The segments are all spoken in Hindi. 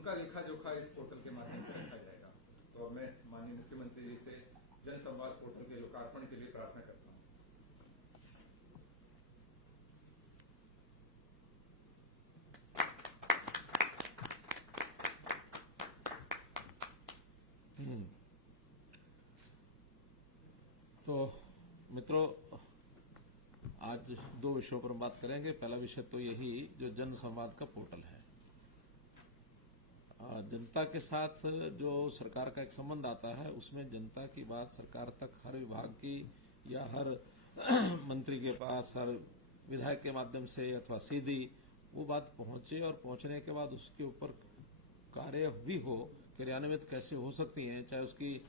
उनका लेखा जोखा इस पोर्टल के माध्यम से रखा जाएगा। तो मैं माननीय मुख्यमंत्री जी से जन संवाद पोर्टल के लोकार्पण के लिए प्रार्थना करता हूं। तो मित्रों, आज दो विषयों पर बात करेंगे। पहला विषय तो यही जो जन संवाद का पोर्टल है। जनता के साथ जो सरकार का एक संबंध आता है, उसमें जनता की बात सरकार तक हर विभाग की या हर मंत्री के पास, हर विधायक के माध्यम से अथवा सीधी वो बात पहुंचे और पहुंचने के बाद उसके ऊपर कार्य भी हो, क्रियान्वित कैसे हो सकती हैं, चाहे उसकी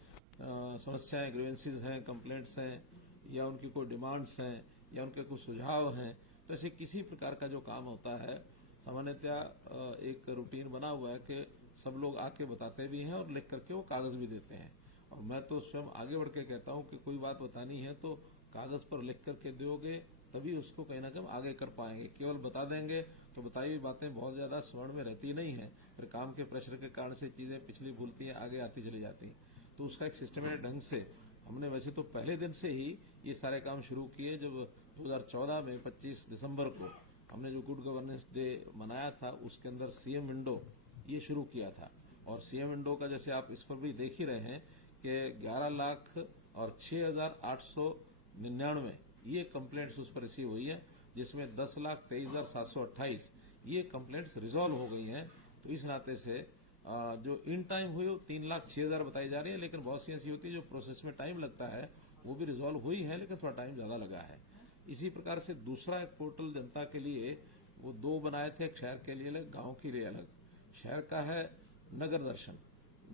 समस्याएं, ग्रीवेंसेस हैं, कंप्लेंट्स हैं, या उनकी कोई डिमांड्स हैं, या उनके कुछ सुझाव हैं। तो ऐसे किसी प्रकार का जो काम होता है, सामान्यतः एक रूटीन बना हुआ है कि सब लोग आके बताते भी हैं और लिख करके वो कागज भी देते हैं। और मैं तो स्वयं आगे बढ़ के कहता हूं कि कोई बात बतानी है तो कागज पर लिख करके दोगे, तभी उसको कहीं ना कहीं आगे कर पाएंगे। केवल बता देंगे तो बताई हुई बातें बहुत ज्यादा स्मरण में रहती नहीं है, फिर काम के प्रेशर के कारण से चीजें पिछली भूलती हैं, आगे आती चली जाती हैं। तो उसका एक सिस्टमेटिक ढंग से हमने वैसे तो पहले दिन से ही ये सारे काम शुरू किए। जब 2014 में 25 दिसंबर को हमने जो गुड गवर्नेंस डे मनाया था, उसके अंदर सीएम विंडो ये शुरू किया था। और सीएम विंडो का जैसे आप इस पर भी देख ही रहे हैं कि 11 लाख और 6,899 ये कंप्लेंट्स उस पर रिसीव हुई है, जिसमें 10,23,728 ये कंप्लेंट्स रिजॉल्व हो गई हैं। तो इस नाते से जो इन टाइम हुई 3,06,000 बताई जा रही है, लेकिन बहुत सी ऐसी होती है जो प्रोसेस में टाइम लगता है, वो भी रिजॉल्व हुई है, लेकिन थोड़ा टाइम ज्यादा लगा है। इसी प्रकार से दूसरा एक पोर्टल जनता के लिए वो दो बनाए थे, एक शहर के लिए अलग, गांव के लिए अलग। शहर का है नगर दर्शन,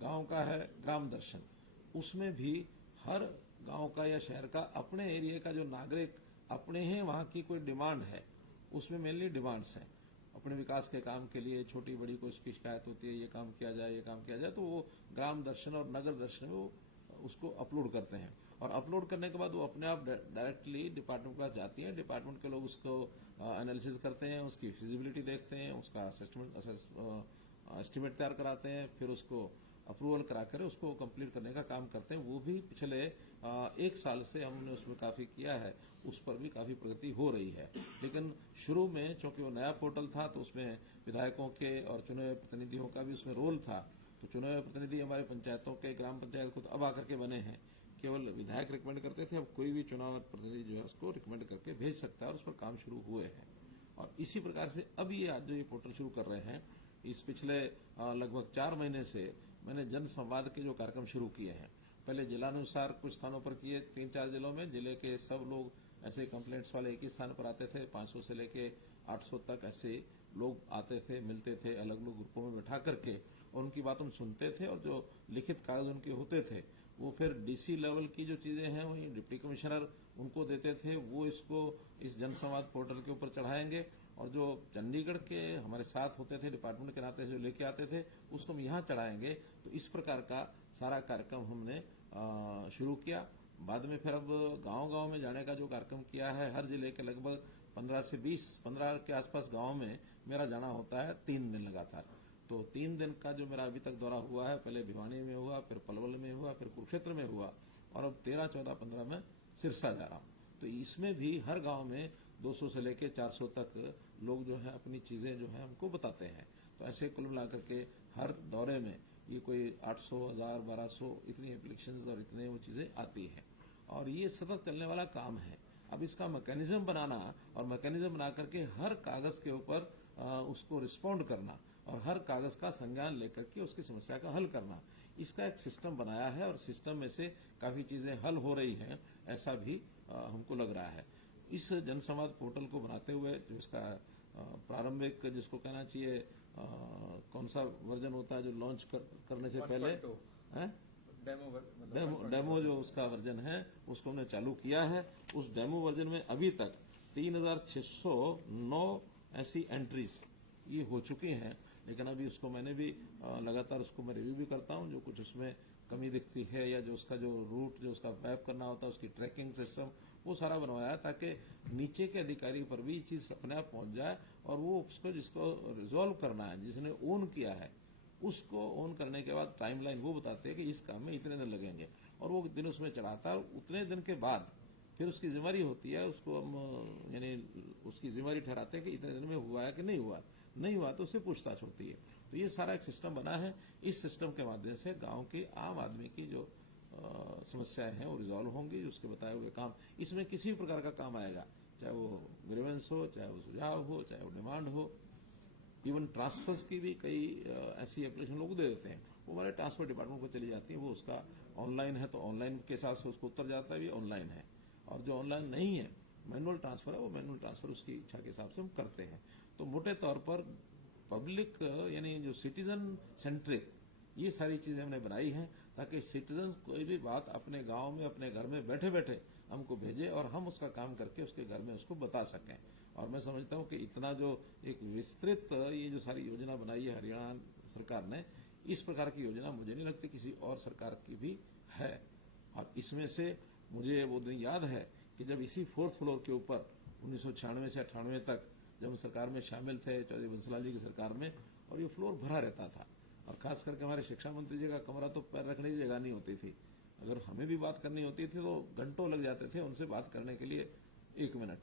गांव का है ग्राम दर्शन। उसमें भी हर गांव का या शहर का अपने एरिया का जो नागरिक अपने हैं, वहां की कोई डिमांड है, उसमें मेनली डिमांड्स हैं। अपने विकास के काम के लिए छोटी बड़ी कोई उसकी शिकायत होती है, ये काम किया जाए, ये काम किया जाए, तो वो ग्राम दर्शन और नगर दर्शन में वो उसको अपलोड करते हैं। और अपलोड करने के बाद वो अपने आप डायरेक्टली डिपार्टमेंट के पास जाती है। डिपार्टमेंट के लोग उसको एनालिसिस करते हैं, उसकी फिजिबिलिटी देखते हैं, उसका एस्टिमेट तैयार कराते हैं, फिर उसको अप्रूवल कराकर उसको कंप्लीट करने का काम करते हैं। वो भी पिछले 1 साल से हमने उसमें काफी किया है, उस पर भी काफी प्रगति हो रही है। लेकिन शुरू में चूंकि वो नया पोर्टल था, तो उसमें विधायकों के और चुने हुए प्रतिनिधियों का भी उसमें रोल था। तो चुने हुए प्रतिनिधि हमारे पंचायतों के, ग्राम पंचायत खुद अब आकर के बने हैं। केवल विधायक रिकमेंड करते थे, अब कोई भी चुनाव प्रतिनिधि जो है उसको रिकमेंड करके भेज सकता है, और उस पर काम शुरू हुए हैं। और इसी प्रकार से अब ये आज जो ये पोर्टल शुरू कर रहे हैं, इस पिछले लगभग 4 महीने से मैंने जन संवाद के जो कार्यक्रम शुरू किए हैं, पहले जिलानुसार कुछ स्थानों पर किए, 3-4 जिलों में जिले के सब लोग ऐसे कंप्लेंट्स वाले एक ही स्थान पर आते थे। 500 से लेके 800 तक ऐसे लोग आते थे, मिलते थे, अलग अलग ग्रुपों में बैठा करके, और उनकी बात हम सुनते थे, और जो लिखित कागज उनके होते थे वो फिर डीसी लेवल की जो चीजें हैं वही डिप्टी कमिश्नर उनको देते थे, वो इसको इस जनसंवाद पोर्टल के ऊपर चढ़ाएंगे। और जो चंडीगढ़ के हमारे साथ होते थे, डिपार्टमेंट के नाते जो लेके आते थे, उसको हम यहाँ चढ़ाएंगे। तो इस प्रकार का सारा कार्यक्रम हमने शुरू किया। बाद में फिर अब गांव-गांव में जाने का जो कार्यक्रम किया है, हर जिले के लगभग 15 से 15 के आसपास गांव में मेरा जाना होता है 3 दिन लगातार। तो 3 दिन का जो मेरा अभी तक दौरा हुआ है, पहले भिवानी में हुआ, फिर पलवल में हुआ, फिर कुरुक्षेत्र में हुआ, और अब 13, 14, 15 में सिरसा जा रहा हूं। तो इसमें भी हर गांव में 200 से लेकर 400 तक लोग जो है अपनी चीजें जो है हमको बताते हैं। तो ऐसे कुल मिलाकर के हर दौरे में ये कोई 800, 1000, 1200 इतनी एप्लीकेशंस और इतने वो चीजें आती हैं, और ये सतत चलने वाला काम है। अब इसका मैकेनिज्म बनाना, और मैकेनिज्म बना करके हर कागज के ऊपर उसको रिस्पॉन्ड करना, और हर कागज का संज्ञान लेकर के उसकी समस्या का हल करना, इसका एक सिस्टम बनाया है। और सिस्टम में से काफी चीजें हल हो रही हैं, ऐसा भी हमको लग रहा है। इस जनसंवाद पोर्टल को बनाते हुए जो इसका प्रारंभिक, जिसको कहना चाहिए कौन सा वर्जन होता है जो लॉन्च करने से पहले, डेमो जो उसका वर्जन है उसको हमने चालू किया है। उस डेमो वर्जन में अभी तक 3,609 ऐसी एंट्रीज ये हो चुकी हैं। लेकिन अभी उसको मैंने भी लगातार उसको मैं रिव्यू भी करता हूं, जो कुछ उसमें कमी दिखती है, या जो उसका जो रूट, जो उसका मैप करना होता है, उसकी ट्रैकिंग सिस्टम, वो सारा बनवाया ताकि नीचे के अधिकारी पर भी ये चीज अपने आप पहुंच जाए, और वो उसको जिसको रिजॉल्व करना है, जिसने ओन किया है, उसको ऑन करने के बाद टाइमलाइन वो बताते हैं कि इस काम में इतने दिन लगेंगे, और वो दिन उसमें चढ़ाता है। और उतने दिन के बाद फिर उसकी जिम्मेदारी होती है, उसको हम यानी उसकी जिम्मेदारी ठहराते हैं कि इतने दिन में हुआ है कि नहीं हुआ। नहीं हुआ तो उससे पूछताछ होती है। तो ये सारा एक सिस्टम बना है। इस सिस्टम के माध्यम से गांव के आम आदमी की जो समस्याएं हैं वो रिजॉल्व होंगी। उसके बताए हुए काम, इसमें किसी भी प्रकार का काम आएगा, चाहे वो ग्रीवेंस हो, चाहे वो सुझाव हो, चाहे वो डिमांड हो। इवन ट्रांसफर्स की भी कई ऐसी एप्लीकेशन लोग दे देते हैं, वो हमारे ट्रांसफर डिपार्टमेंट को चली जाती है। वो उसका ऑनलाइन है तो ऑनलाइन के हिसाब से उसको उत्तर जाता है, भी ऑनलाइन है। और जो ऑनलाइन नहीं है, मैनुअल ट्रांसफर है, वो मैनुअल ट्रांसफर उसकी इच्छा के हिसाब से हम करते हैं। तो मोटे तौर पर पब्लिक यानी जो सिटीजन सेंट्रिक ये सारी चीजें हमने बनाई हैं, ताकि सिटीजन कोई भी बात अपने गांव में अपने घर में बैठे बैठे हमको भेजे और हम उसका काम करके उसके घर में उसको बता सकें। और मैं समझता हूं कि इतना जो एक विस्तृत ये जो सारी योजना बनाई है हरियाणा सरकार ने, इस प्रकार की योजना मुझे नहीं लगती किसी और सरकार की भी है। और इसमें से मुझे वो दिन याद है कि जब इसी 4th फ्लोर के ऊपर 1996 से 98 तक जब हम सरकार में शामिल थे, चौधरी बंसीलाल जी की सरकार में, और ये फ्लोर भरा रहता था। और खास करके हमारे शिक्षा मंत्री जी का कमरा तो पैर रखने की जगह नहीं होती थी। अगर हमें भी बात करनी होती थी तो घंटों लग जाते थे उनसे बात करने के लिए 1 मिनट।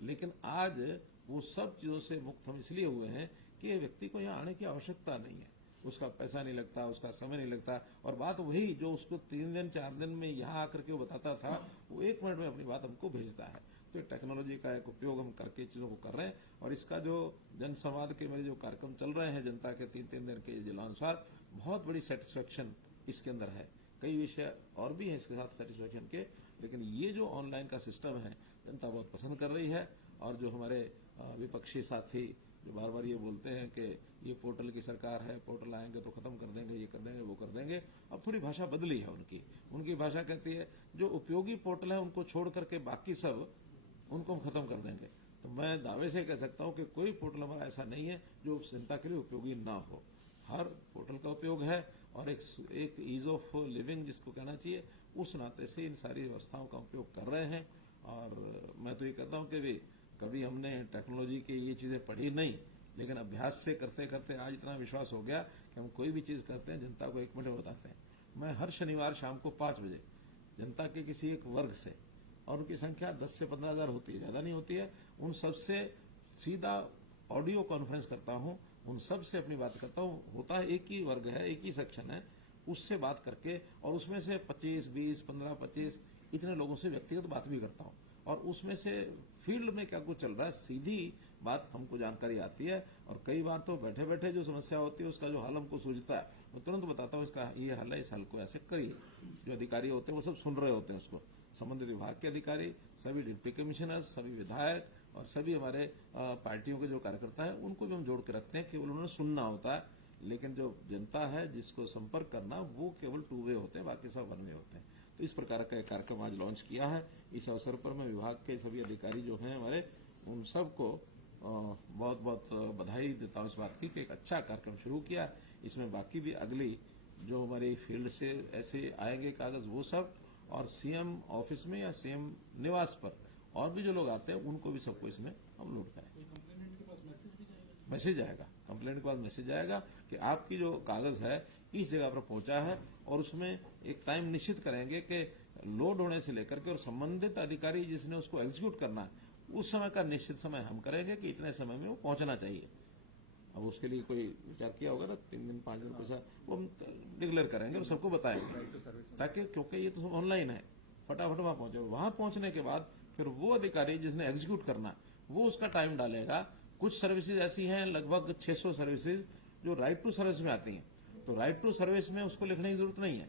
लेकिन आज वो सब चीजों से मुक्त हम इसलिए हुए हैं कि व्यक्ति को यहाँ आने की आवश्यकता नहीं है, उसका पैसा नहीं लगता, उसका समय नहीं लगता। और बात वही जो उसको 3 दिन 4 दिन में यहाँ आकर के वो बताता था, वो 1 मिनट में अपनी बात हमको भेजता है। तो टेक्नोलॉजी का एक उपयोग हम करके चीजों को कर रहे हैं। और इसका जो जनसंवाद के मेरे जो कार्यक्रम चल रहे हैं जनता के 3-3 दिन के जिलानुसार, बहुत बड़ी सेटिस्फेक्शन इसके अंदर है। कई विषय और भी हैं इसके साथ सेटिस्फेक्शन के, लेकिन ये जो ऑनलाइन का सिस्टम है जनता बहुत पसंद कर रही है। और जो हमारे विपक्षी साथी जो बार बार ये बोलते हैं कि ये पोर्टल की सरकार है, पोर्टल आएंगे तो खत्म कर देंगे, ये कर देंगे, वो कर देंगे, अब थोड़ी भाषा बदली है उनकी भाषा कहती है जो उपयोगी पोर्टल है उनको छोड़ करके बाकी सब उनको हम खत्म कर देंगे। तो मैं दावे से कह सकता हूं कि कोई पोर्टल हमारा ऐसा नहीं है जो जनता के लिए उपयोगी ना हो। हर पोर्टल का उपयोग है और एक ईज ऑफ लिविंग जिसको कहना चाहिए, उस नाते से इन सारी व्यवस्थाओं का उपयोग कर रहे हैं। और मैं तो ये कहता हूं कि कभी हमने टेक्नोलॉजी की ये चीजें पढ़ी नहीं, लेकिन अभ्यास से करते करते आज इतना विश्वास हो गया कि हम कोई भी चीज करते हैं जनता को 1 मिनट में बताते हैं। मैं हर शनिवार शाम को 5 बजे जनता के किसी एक वर्ग से, और उनकी संख्या 10 से 15 हजार होती है, ज्यादा नहीं होती है, उन सबसे सीधा ऑडियो कॉन्फ्रेंस करता हूं, उन सब से अपनी बात करता हूं। होता है एक ही वर्ग है, एक ही सेक्शन है, उससे बात करके, और उसमें से 25, 20, 15, 25 इतने लोगों से व्यक्तिगत बात भी करता हूं। और उसमें से फील्ड में क्या कुछ चल रहा है सीधी बात हमको जानकारी आती है। और कई बार तो बैठे बैठे जो समस्या होती है उसका जो हल हमको सूझता है मैं तुरंत बताता हूँ, इसका ये हल है, इस हल को ऐसे करिए। जो अधिकारी होते हैं वो सब सुन रहे होते हैं उसको, संबंधित विभाग के अधिकारी, सभी डिप्टी कमिश्नर्स, सभी विधायक और सभी हमारे पार्टियों के जो कार्यकर्ता हैं उनको भी हम जोड़ के रखते हैं। केवल उन्होंने सुनना होता है, लेकिन जो जनता है जिसको संपर्क करना वो केवल 2 वे होते हैं, बाकी सब 1 वे होते हैं। तो इस प्रकार का एक कार्यक्रम आज लॉन्च किया है। इस अवसर पर मैं विभाग के सभी अधिकारी जो हैं हमारे, उन सबको बहुत बहुत बधाई देता हूं इस बात की कि एक अच्छा कार्यक्रम शुरू किया। इसमें बाकी भी अगली जो हमारी फील्ड से ऐसे आएंगे कागज वो सब, और सीएम ऑफिस में या सीएम निवास पर और भी जो लोग आते हैं उनको भी सबको इसमें हम लोड करेंगे। मैसेज आएगा, कंप्लेंट के बाद मैसेज आएगा कि आपकी जो कागज है इस जगह पर पहुंचा है, और उसमें एक टाइम निश्चित करेंगे कि लोड होने से लेकर के और संबंधित अधिकारी जिसने उसको एग्जीक्यूट करना है उस समय का निश्चित समय हम करेंगे कि इतने समय में वो पहुंचना चाहिए। अब उसके लिए कोई विचार किया होगा ना, 3 दिन 5 दिन पैसा वो हम डिक्लेयर करेंगे और सबको बताएंगे, ताकि क्योंकि ये तो सब ऑनलाइन है, फटाफट वहां पहुंचे। वहां पहुंचने के बाद फिर वो अधिकारी जिसने एग्जीक्यूट करना वो उसका टाइम डालेगा। कुछ सर्विसेज ऐसी हैं, लगभग 600 सर्विसेज जो राइट टू सर्विस में आती हैं, तो राइट टू सर्विस में उसको लिखने की जरूरत नहीं है,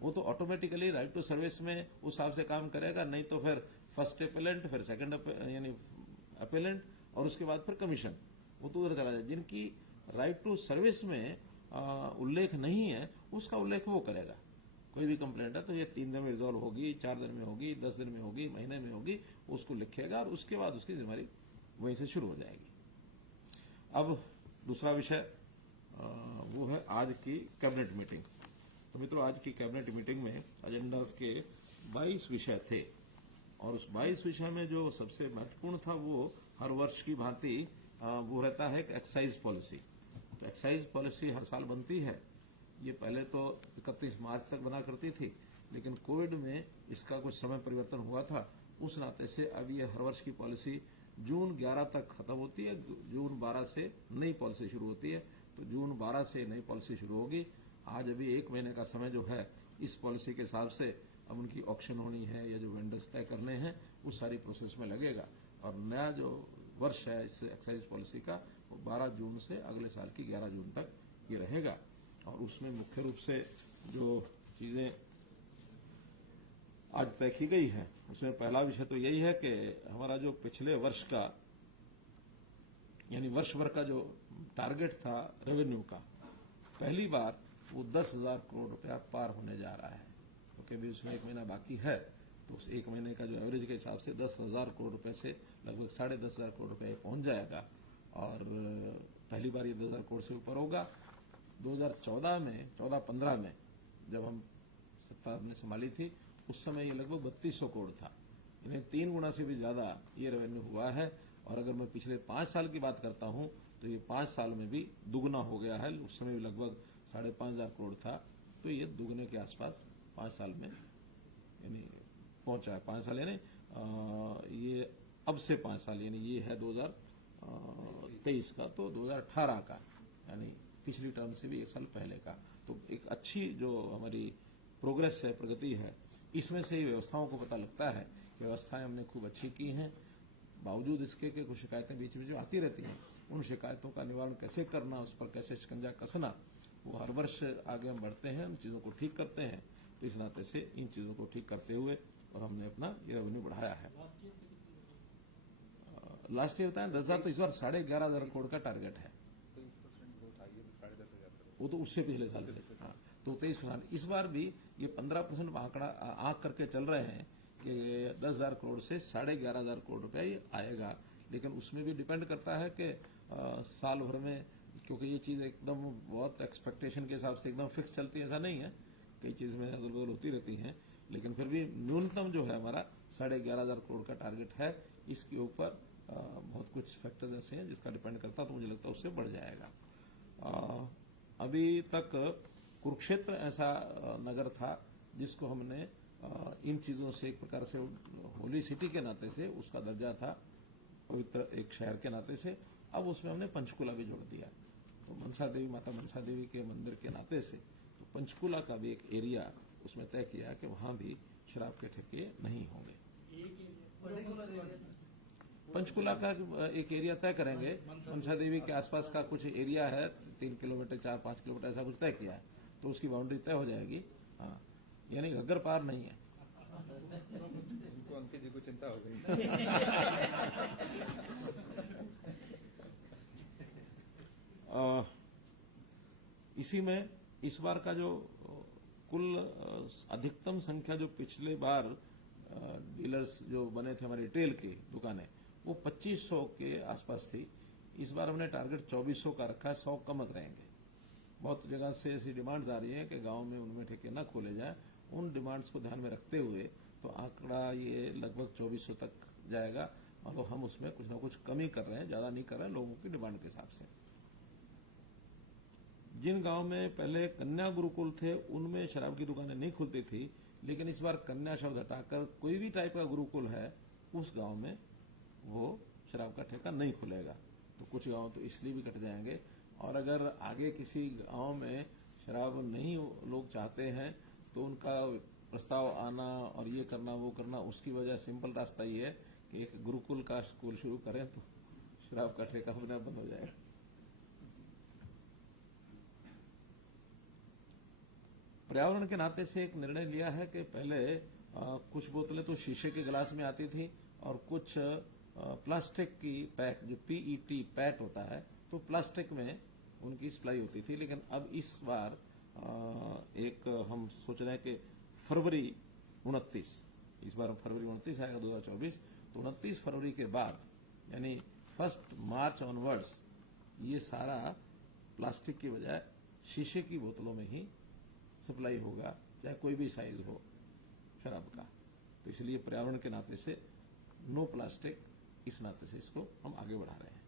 वो तो ऑटोमेटिकली राइट टू सर्विस में उस हिसाब से काम करेगा। नहीं तो फिर फर्स्ट अपेलेंट, फिर सेकंड यानी अपेलेंट, और उसके बाद फिर कमीशन, वो तो उधर चला जाए। जिनकी राइट टू सर्विस में उल्लेख नहीं है उसका उल्लेख वो करेगा। कोई भी कंप्लेंट है तो ये 3 दिन में रिजॉल्व होगी, 4 दिन में होगी, 10 दिन में होगी, महीने में होगी, उसको लिखेगा और उसके बाद उसकी जिम्मेदारी वहीं से शुरू हो जाएगी। अब दूसरा विषय वो है आज की कैबिनेट मीटिंग। तो मित्रों, आज की कैबिनेट मीटिंग में एजेंडास के 22 विषय थे, और उस 22 विषय में जो सबसे महत्वपूर्ण था वो हर वर्ष की भांति वो रहता है एक्साइज पॉलिसी। तो एक्साइज पॉलिसी हर साल बनती है। ये पहले तो 31 मार्च तक बना करती थी, लेकिन कोविड में इसका कुछ समय परिवर्तन हुआ था। उस नाते से अब ये हर वर्ष की पॉलिसी जून 11 तक खत्म होती है। जून 12 से नई पॉलिसी शुरू होती है। तो जून 12 से नई पॉलिसी शुरू होगी। आज अभी 1 महीने का समय जो है इस पॉलिसी के हिसाब से अब उनकी ऑक्शन होनी है या जो वेंडर्स तय करने हैं उस सारी प्रोसेस में लगेगा। और नया जो वर्ष है इस एक्साइज पॉलिसी का वो 12 जून से अगले साल की 11 जून तक ये रहेगा। और उसमें मुख्य रूप से जो चीजें आज तय की गई है उसमें पहला विषय तो यही है कि हमारा जो पिछले वर्ष का यानी वर्ष भर का जो टारगेट था रेवेन्यू का, पहली बार वो 10,000 करोड़ रुपया पार होने जा रहा है। क्योंकि अभी उसमें 1 महीना बाकी है, तो उस 1 महीने का जो एवरेज के हिसाब से 10,000 करोड़ रुपए से लगभग 10,500 करोड़ रुपए पहुंच जाएगा। और पहली बार ये 10,000 करोड़ से ऊपर होगा। 2014 में 14-15 में जब हम सत्ता हमने संभाली थी उस समय ये लगभग 3200 करोड़ था। इन्हें 3 गुना से भी ज्यादा ये रेवेन्यू हुआ है। और अगर मैं पिछले 5 साल की बात करता हूं तो ये 5 साल में भी दुगना हो गया है। उस समय भी लगभग 5,500 करोड़ था, तो ये दुगने के आसपास 5 साल में यानी पहुंचा है। 5 साल यानी ये अब से 5 साल यानी ये है 2023 का, तो 2018 का यानी पिछली टर्म से भी 1 साल पहले का। तो एक अच्छी जो हमारी प्रोग्रेस है, प्रगति है, इसमें से ही व्यवस्थाओं को पता लगता है कि व्यवस्थाएं हमने खूब अच्छी की हैं। बावजूद इसके कि कुछ शिकायतें बीच में जो आती रहती हैं, उन शिकायतों का निवारण कैसे करना, उस पर कैसे शिकंजा कसना, वो हर वर्ष आगे हम बढ़ते हैं, उन चीज़ों को ठीक करते हैं। तो इस नाते से इन चीज़ों को ठीक करते हुए और हमने अपना ये रेवेन्यू बढ़ाया है। लास्ट ईयर बताया 10,000, तो इस बार 11,500 करोड़ का टारगेट है। वो तो उससे पिछले साल से, हाँ, तो 23%। इस बार भी ये 15% आंकड़ा आंक करके चल रहे हैं कि 10,000 करोड़ से 11,500 करोड़ रुपया ये आएगा। लेकिन उसमें भी डिपेंड करता है कि साल भर में, क्योंकि ये चीज एकदम बहुत एक्सपेक्टेशन के हिसाब से एकदम फिक्स चलती है ऐसा नहीं है, कई चीज में अदल बदल होती रहती हैं। लेकिन फिर भी न्यूनतम जो है हमारा 11,500 करोड़ का टारगेट है। इसके ऊपर बहुत कुछ फैक्टर्स ऐसे हैं जिसका डिपेंड करता, तो मुझे लगता है उससे बढ़ जाएगा। अभी तक कुरुक्षेत्र ऐसा नगर था जिसको हमने इन चीजों से एक प्रकार से होली सिटी के नाते से उसका दर्जा था, पवित्र एक शहर के नाते से। अब उसमें हमने पंचकुला भी जोड़ दिया। तो मनसा देवी, माता मनसा देवी के मंदिर के नाते से तो पंचकुला का भी एक एरिया उसमें तय किया कि वहां भी शराब के ठेके नहीं होंगे। पंचकुला का एक एरिया तय करेंगे। मनसा देवी के आसपास का कुछ एरिया है, 3 किलोमीटर 4-5 किलोमीटर ऐसा कुछ तय किया है, तो उसकी बाउंड्री तय हो जाएगी। हाँ, यानी घग्गर पार नहीं है। उनको अंकित जी को चिंता हो गई। इसी में इस बार का जो कुल अधिकतम संख्या जो पिछले बार डीलर्स जो बने थे हमारे रिटेल की दुकानें, वो 2500 के आसपास थी। इस बार हमने टारगेट 2400 का रखा है, 100 कम रहेंगे। बहुत जगह से ऐसी डिमांड्स आ रही है कि गांव में उनमें ठेके न खोले जाए। उन डिमांड्स को ध्यान में रखते हुए तो आंकड़ा ये लगभग 2400 तक जाएगा। मतलब हम उसमें कुछ ना कुछ कमी कर रहे हैं, ज्यादा नहीं कर रहे हैं, लोगों की डिमांड के हिसाब से। जिन गांव में पहले कन्या गुरुकुल थे उनमें शराब की दुकानें नहीं खुलती थी, लेकिन इस बार कन्या शब्द हटाकर कोई भी टाइप का गुरुकुल है उस गांव में वो शराब का ठेका नहीं खुलेगा। तो कुछ गांव तो इसलिए भी कट जाएंगे। और अगर आगे किसी गांव में शराब नहीं लोग चाहते हैं तो उनका प्रस्ताव आना और ये करना वो करना, उसकी वजह सिंपल रास्ता ये है कि एक गुरुकुल का स्कूल शुरू करें तो शराब का ठेका अपने आप बंद हो जाएगा। पर्यावरण के नाते से एक निर्णय लिया है कि पहले कुछ बोतलें तो शीशे के गिलास में आती थी और कुछ प्लास्टिक की पैक, जो पीईटी पैट होता है, तो प्लास्टिक में उनकी सप्लाई होती थी। लेकिन अब इस बार एक हम सोच रहे हैं कि फरवरी 29, इस बार फरवरी 29 आएगा 2024, तो 29 फरवरी के बाद यानी 1 मार्च ऑनवर्ड्स ये सारा प्लास्टिक की बजाय शीशे की बोतलों में ही सप्लाई होगा, चाहे कोई भी साइज हो शराब का। तो इसलिए पर्यावरण के नाते से नो प्लास्टिक, इस नाते से इसको हम आगे बढ़ा रहे हैं।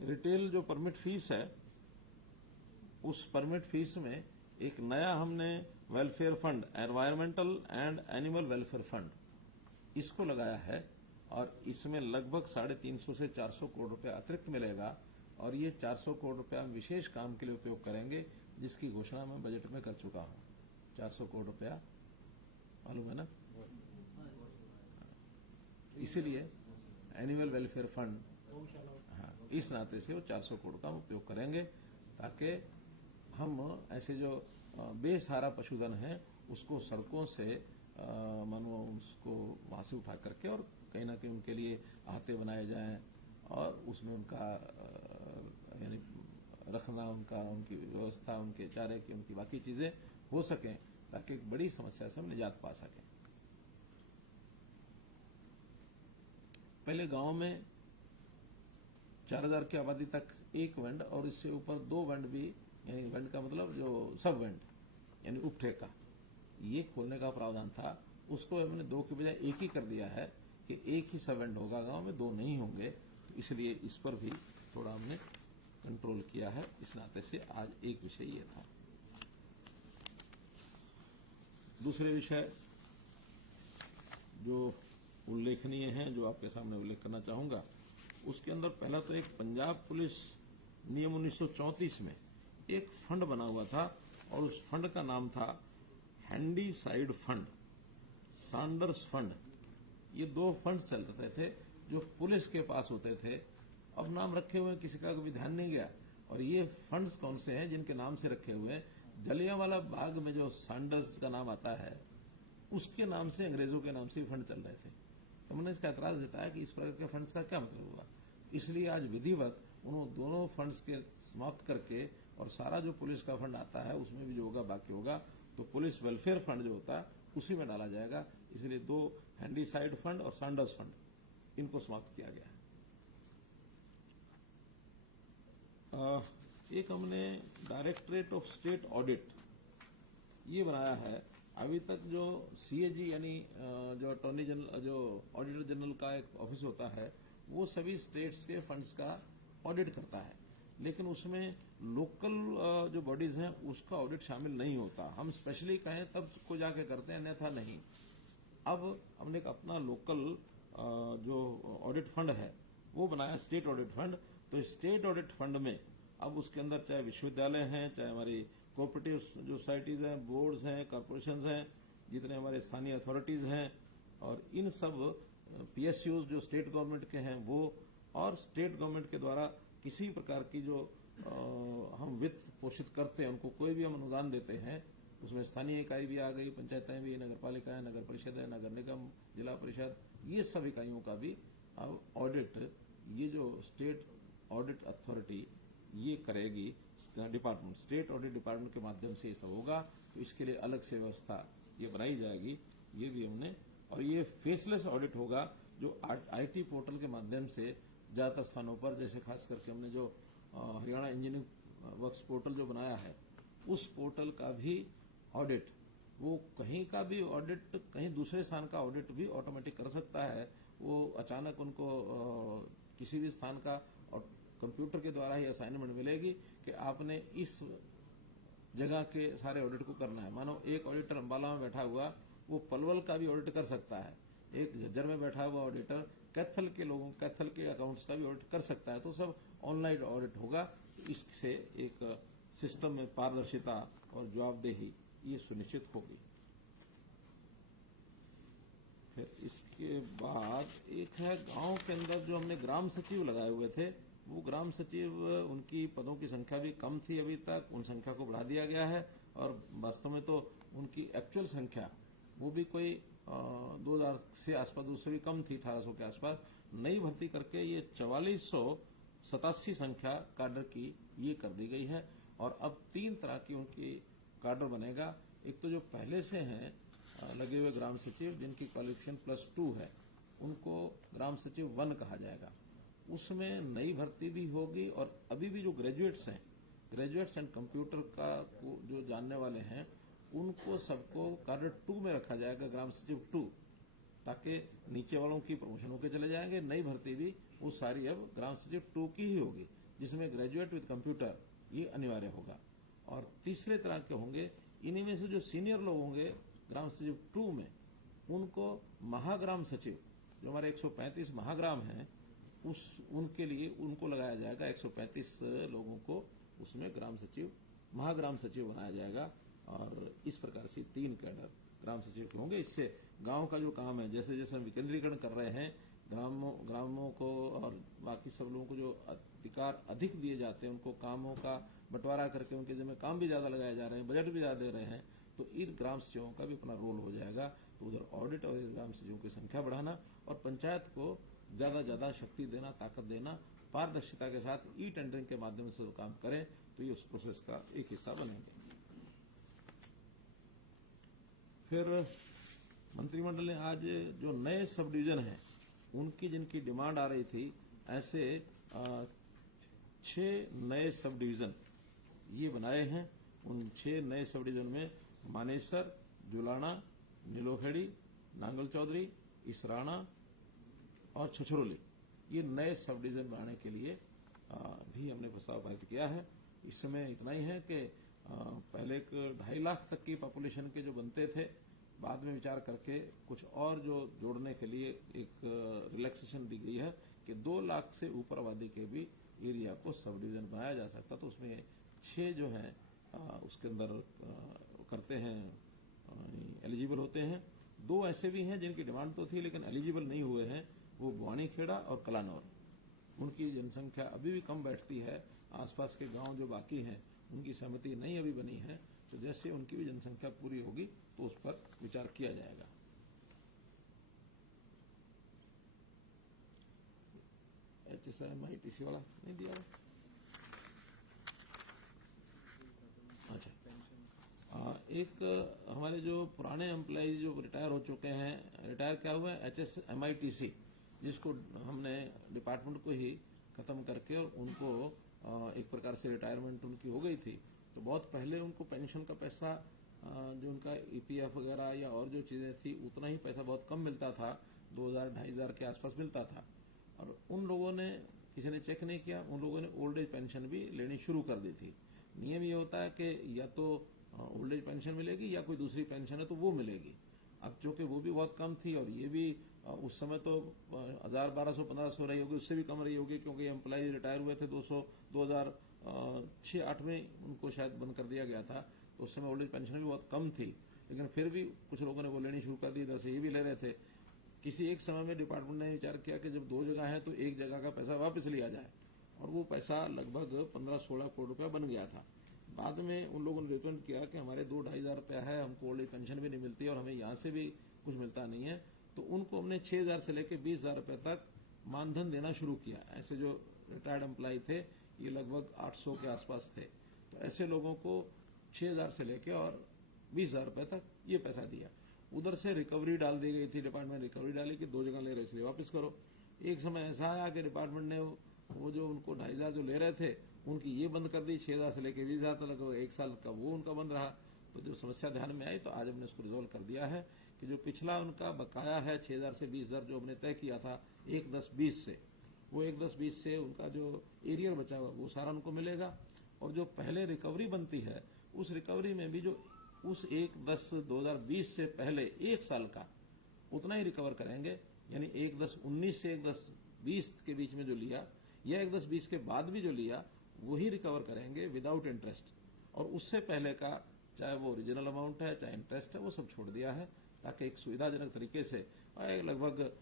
रिटेल जो परमिट फीस है, उस परमिट फीस में एक नया हमने welfare fund, environmental and animal welfare fund, इसको लगाया है और इसमें लगभग 350 से 400 करोड़ रुपया अतिरिक्त मिलेगा और ये 400 करोड़ रुपया हम विशेष काम के लिए उपयोग करेंगे, जिसकी घोषणा मैं बजट में कर चुका हूं। 400 करोड़ रुपया मालूम है ना, इसीलिए एनिमल वेलफेयर फंड, हाँ, इस नाते से वो 400 करोड़ का हम उपयोग करेंगे ताकि हम ऐसे जो बेसहारा पशुधन है उसको सड़कों से मानो उसको वहां से उठा करके और कहीं ना कहीं उनके लिए आहते बनाए जाएं और उसमें उनका यानी रखना, उनकी व्यवस्था, उनके चारे की, उनकी बाकी चीजें हो सकें ताकि एक बड़ी समस्या से हम निजात पा सकें। पहले गांव में 4000 की आबादी तक एक वेंड और इससे ऊपर 2 वेंड भी, यानी वेंड का मतलब जो सब वेंड यानी उपठेका, ये खोलने का प्रावधान था। उसको हमने 2 की बजाय 1 ही कर दिया है कि 1 ही सब वेंड होगा गांव में, 2 नहीं होंगे। तो इसलिए इस पर भी थोड़ा हमने कंट्रोल किया है। इस नाते से आज एक विषय ये था। दूसरे विषय जो उल्लेखनीय हैं, जो आपके सामने उल्लेख करना चाहूंगा, उसके अंदर पहला तो एक पंजाब पुलिस नियम 1934 में एक फंड बना हुआ था और उस फंड का नाम था handy side fund, Sanders fund. ये 2 फंड चल रहे थे जो पुलिस के पास होते थे। अब नाम रखे हुए किसी का कभी ध्यान नहीं गया। और ये फंड्स कौन से हैं जिनके नाम से रखे हुए हैं? जलियांवाला बाग में जो सैंडर्स का नाम आता है उसके नाम से, अंग्रेजों के नाम से फंड चल रहे थे। तो मैंने इसका एतराज देता है कि इस प्रकार के फंड्स का क्या मतलब हुआ। इसलिए आज विधिवत उन दोनों फंड्स के समाप्त करके और सारा जो पुलिस का फंड आता है उसमें भी जो होगा बाकी होगा तो पुलिस वेलफेयर फंड जो होता है उसी में डाला जाएगा। इसलिए 2 हैंडीसाइड फंड और सैंडर्स फंड, इनको समाप्त किया गया है। एक हमने डायरेक्टरेट ऑफ स्टेट ऑडिट ये बनाया है। अभी तक जो सीएजी यानी जो अटॉर्नी जनरल, जो ऑडिटर जनरल का एक ऑफिस होता है, वो सभी स्टेट्स के फंड्स का ऑडिट करता है, लेकिन उसमें लोकल जो बॉडीज हैं उसका ऑडिट शामिल नहीं होता। हम स्पेशली कहें तब को जाके करते हैं, अन्यथा नहीं। अब हमने एक अपना लोकल जो ऑडिट फंड है वो बनाया, स्टेट ऑडिट फंड। तो स्टेट ऑडिट फंड में अब उसके अंदर चाहे विश्वविद्यालय हैं, चाहे हमारी कोऑपरेटिव जो सोसाइटीज हैं, बोर्ड्स हैं, कॉर्पोरेशंस हैं, जितने हमारे स्थानीय अथॉरिटीज हैं, और इन सब पीएसयूज जो स्टेट गवर्नमेंट के हैं वो, और स्टेट गवर्नमेंट के द्वारा किसी प्रकार की जो हम वित्त पोषित करते हैं, उनको कोई भी हम अनुदान देते हैं, उसमें स्थानीय इकाई भी आ गई, पंचायतें भी, नगर पालिका है, नगर परिषद है, नगर निगम, जिला परिषद, ये सब इकाइयों का भी अब ऑडिट, ये जो स्टेट ऑडिट अथॉरिटी ये करेगी, डिपार्टमेंट, स्टेट ऑडिट डिपार्टमेंट के माध्यम से ये सब होगा। तो इसके लिए अलग से व्यवस्था ये बनाई जाएगी, ये भी हमने। और ये फेसलेस ऑडिट होगा जो आईटी पोर्टल के माध्यम से ज्यादातर स्थानों पर, जैसे खास करके हमने जो हरियाणा इंजीनियरिंग वर्क्स पोर्टल जो बनाया है, उस पोर्टल का भी ऑडिट, वो कहीं का भी ऑडिट, कहीं दूसरे स्थान का ऑडिट भी ऑटोमेटिक कर सकता है। वो अचानक उनको किसी भी स्थान का, और कंप्यूटर के द्वारा ही असाइनमेंट मिलेगी कि आपने इस जगह के सारे ऑडिट को करना है। मानो एक ऑडिटर अंबाला में बैठा हुआ, वो पलवल का भी ऑडिट कर सकता है। एक झज्जर में बैठा हुआ ऑडिटर कैथल के लोगों, कैथल के अकाउंट्स का भी ऑडिट कर सकता है। तो सब ऑनलाइन ऑडिट होगा। इससे एक सिस्टम में पारदर्शिता और जवाबदेही ये सुनिश्चित होगी। फिर इसके बाद एक है गांव के अंदर जो हमने ग्राम सचिव लगाए हुए थे, वो ग्राम सचिव, उनकी पदों की संख्या भी कम थी अभी तक, उन संख्या को बढ़ा दिया गया है। और वास्तव में तो उनकी एक्चुअल संख्या वो भी कोई 2000 से आसपास, उससे भी कम थी, 1800 के आसपास। नई भर्ती करके ये 4487 संख्या काडर की ये कर दी गई है। और अब 3 तरह की उनकी काडर बनेगा। एक तो जो पहले से हैं लगे हुए ग्राम सचिव, जिनकी क्वालिफिकेशन +2 है, उनको ग्राम सचिव 1 कहा जाएगा। उसमें नई भर्ती भी होगी। और अभी भी जो ग्रेजुएट्स हैं, ग्रेजुएट्स एंड कंप्यूटर का जो जानने वाले हैं, उनको सबको काडर 2 में रखा जाएगा, ग्राम सचिव 2, ताकि नीचे वालों की प्रमोशन होकर चले जाएंगे। नई भर्ती भी वो सारी अब ग्राम सचिव 2 की ही होगी। जिसमें ग्रेजुएट विद कंप्यूटर ये अनिवार्य होगा। और तीसरे तरह के होंगे, इन्हीं में से जो सीनियर लोग होंगे ग्राम सचिव 2 में, उनको महाग्राम सचिव, जो हमारे 135 महाग्राम हैं, उनके लिए उनको लगाया जाएगा 135 लोगों को उसमें ग्राम सचिव, महाग्राम सचिव बनाया जाएगा। और इस प्रकार से 3 कैडर ग्राम सचिव के होंगे। इससे गांव का जो काम है, जैसे जैसे हम विकेंद्रीकरण कर रहे हैं, ग्रामों को और बाकी सब लोगों को जो अधिकार अधिक दिए जाते हैं, उनको कामों का बंटवारा करके उनके जिम्मे काम भी ज्यादा लगाए जा रहे हैं, बजट भी ज्यादा दे रहे हैं, तो इन ग्राम सचिवों का भी अपना रोल हो जाएगा। तो उधर ऑडिट और ग्राम सचिवों की संख्या बढ़ाना और पंचायत को ज्यादा शक्ति देना, ताकत देना, पारदर्शिता के साथ ई टेंडरिंग के माध्यम से जो काम करें, तो ये उस प्रोसेस का एक हिस्सा बनेंगे। फिर मंत्रिमंडल ने आज जो नए सब डिवीजन हैं, उनकी जिनकी डिमांड आ रही थी, ऐसे 6 नए सब डिवीजन ये बनाए हैं। उन 6 नए सब डिवीजन में मानेसर, जुलाना, नीलोखेड़ी, नांगल चौधरी, इसराना और छछरौली, ये नए सब डिवीजन बनाने के लिए भी हमने प्रस्ताव पारित किया है। इस समय इतना ही है कि पहले एक 2.5 लाख तक की पॉपुलेशन के जो बनते थे, बाद में विचार करके कुछ और जो जोड़ने के लिए एक रिलैक्सेशन दी गई है कि 2 लाख से ऊपर आबादी के भी एरिया को सब डिवीजन बनाया जा सकता। तो उसमें 6 जो हैं उसके अंदर करते हैं, एलिजिबल होते हैं। 2 ऐसे भी हैं जिनकी डिमांड तो थी लेकिन एलिजिबल नहीं हुए हैं, वो बुआनीखेड़ा और कलानौर। उनकी जनसंख्या अभी भी कम बैठती है, आसपास के गांव जो बाकी हैं उनकी सहमति नहीं अभी बनी है, तो जैसे उनकी भी जनसंख्या पूरी होगी तो उस पर विचार किया जाएगा। HSMITC वाला नहीं दिया है? अच्छा, एक हमारे जो पुराने एम्प्लॉइज जो रिटायर हो चुके हैं, रिटायर क्या हुआ है, HSMITC, जिसको हमने डिपार्टमेंट को ही खत्म करके और उनको एक प्रकार से रिटायरमेंट उनकी हो गई थी, तो बहुत पहले उनको पेंशन का पैसा जो उनका EPF वगैरह या और जो चीजें थी, उतना ही पैसा बहुत कम मिलता था, 2000-2500 के आसपास मिलता था। और उन लोगों ने, किसी ने चेक नहीं किया, उन लोगों ने ओल्ड एज पेंशन भी लेनी शुरू कर दी थी। नियम ये होता है कि या तो ओल्ड एज पेंशन मिलेगी या कोई दूसरी पेंशन है तो वो मिलेगी। अब चूंकि वो भी बहुत कम थी और ये भी उस समय तो 1000, 1200, 1500 रही होगी, उससे भी कम रही होगी, क्योंकि एम्प्लॉय रिटायर हुए थे 2006-8 में उनको शायद बंद कर दिया गया था, तो उस समय ओल्ड एज पेंशन भी बहुत कम थी। लेकिन फिर भी कुछ लोगों ने वो लेनी शुरू कर दी, वैसे ये भी ले रहे थे। किसी एक समय में डिपार्टमेंट ने विचार किया कि जब 2 जगह है तो एक जगह का पैसा वापस लिया जाए, और वो पैसा लगभग 15-16 करोड़ रुपया बन गया था। बाद में उन लोगों ने रिकमेंड किया कि हमारे 2-2.5 हजार रुपया है, हमको ओल्ड एज पेंशन भी नहीं मिलती और हमें यहाँ से भी कुछ मिलता नहीं है, तो उनको हमने 6,000 से लेकर 20,000 रुपये तक मानधन देना शुरू किया। ऐसे जो रिटायर्ड एम्प्लॉय थे, ये लगभग 800 के आसपास थे, तो ऐसे लोगों को 6,000 से लेकर और 20,000 रुपये तक ये पैसा दिया। उधर से रिकवरी डाल दी गई थी, डिपार्टमेंट रिकवरी डाली कि 2 जगह ले रहे इसलिए वापस करो। एक समय ऐसा आया कि डिपार्टमेंट ने वो जो उनको 2,500 जो ले रहे थे उनकी ये बंद कर दी, 6,000 से लेकर 20,000 तक, 1 साल का वो उनका बंद रहा। तो जब समस्या ध्यान में आई तो आज हमने उसको रिजोल्व कर दिया है कि जो पिछला उनका बकाया है 6,000 से 20,000 जो हमने तय किया था 1/10/20 से, वो 1/10/20 से उनका जो एरियर बचा हुआ वो सारा उनको मिलेगा। और जो पहले रिकवरी बनती है उस रिकवरी में भी जो उस 1/10/2020 से पहले 1 साल का उतना ही रिकवर करेंगे, यानी 1/10/19 से 1/10/20 के बीच में जो लिया या 1/10/20 के बाद भी जो लिया वही रिकवर करेंगे विदाउट इंटरेस्ट। और उससे पहले का चाहे वो ओरिजिनल अमाउंट है चाहे इंटरेस्ट है वो सब छोड़ दिया है, ताकि एक सुविधाजनक तरीके से लगभग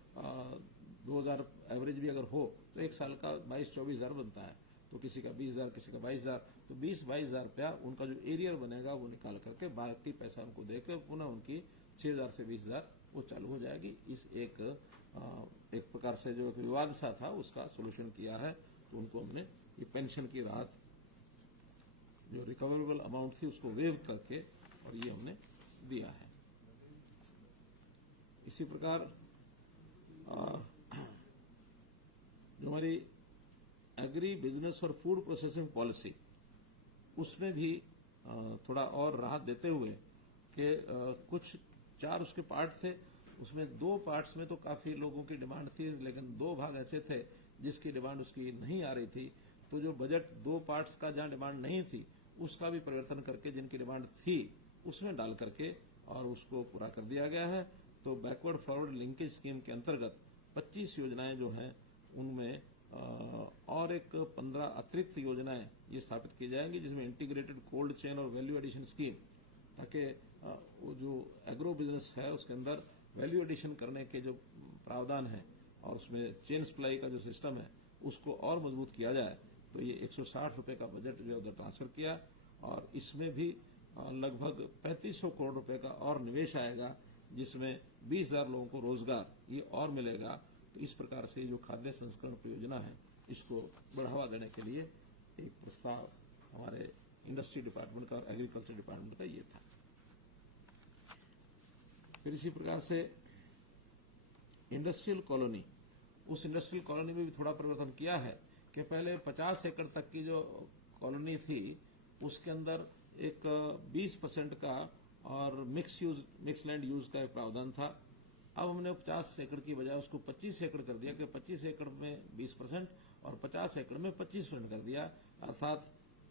2,000 एवरेज भी अगर हो तो 1 साल का 22-24 हजार बनता है, तो किसी का 20,000 किसी का 22,000, तो 20-22 हजार रुपया उनका जो एरियर बनेगा वो निकाल करके बाकी पैसा उनको देकर पुनः उनकी 6,000 से 20,000 वो चालू हो जाएगी। इस एक प्रकार से जो विवाद सा था उसका सोल्यूशन किया है, तो उनको हमने ये पेंशन की राहत जो रिकवरेबल अमाउंट थी उसको वेव करके और ये हमने दिया है। इसी प्रकार जो हमारी एग्री बिजनेस और फूड प्रोसेसिंग पॉलिसी, उसमें भी थोड़ा और राहत देते हुए कि कुछ 4 उसके पार्ट थे, उसमें 2 पार्ट्स में तो काफी लोगों की डिमांड थी, लेकिन 2 भाग ऐसे थे जिसकी डिमांड उसकी नहीं आ रही थी, तो जो बजट 2 पार्ट्स का जहां डिमांड नहीं थी उसका भी परिवर्तन करके जिनकी डिमांड थी उसमें डाल करके और उसको पूरा कर दिया गया है। तो बैकवर्ड फॉरवर्ड लिंकेज स्कीम के अंतर्गत 25 योजनाएं जो हैं उनमें और एक 15 अतिरिक्त योजनाएं ये स्थापित की जाएंगी, जिसमें इंटीग्रेटेड कोल्ड चेन और वैल्यू एडिशन स्कीम, ताकि वो जो एग्रो बिजनेस है उसके अंदर वैल्यू एडिशन करने के जो प्रावधान है और उसमें चेन सप्लाई का जो सिस्टम है उसको और मजबूत किया जाए। तो ये 160 रुपए का बजट जो उधर ट्रांसफर किया और इसमें भी लगभग 3500 करोड़ रुपए का और निवेश आएगा, जिसमें 20,000 लोगों को रोजगार ये और मिलेगा। तो इस प्रकार से जो खाद्य संस्करण परियोजना है इसको बढ़ावा देने के लिए एक प्रस्ताव हमारे इंडस्ट्री डिपार्टमेंट का और एग्रीकल्चर डिपार्टमेंट का ये था। फिर इसी प्रकार से इंडस्ट्रियल कॉलोनी, उस इंडस्ट्रियल कॉलोनी में भी थोड़ा परिवर्तन किया है कि पहले 50 एकड़ तक की जो कॉलोनी थी उसके अंदर एक 20% का और मिक्स लैंड यूज का एक प्रावधान था। अब हमने 50 एकड़ की बजाय उसको 25 एकड़ कर दिया कि 25 एकड़ में 20% और 50 एकड़ में 25% कर दिया, अर्थात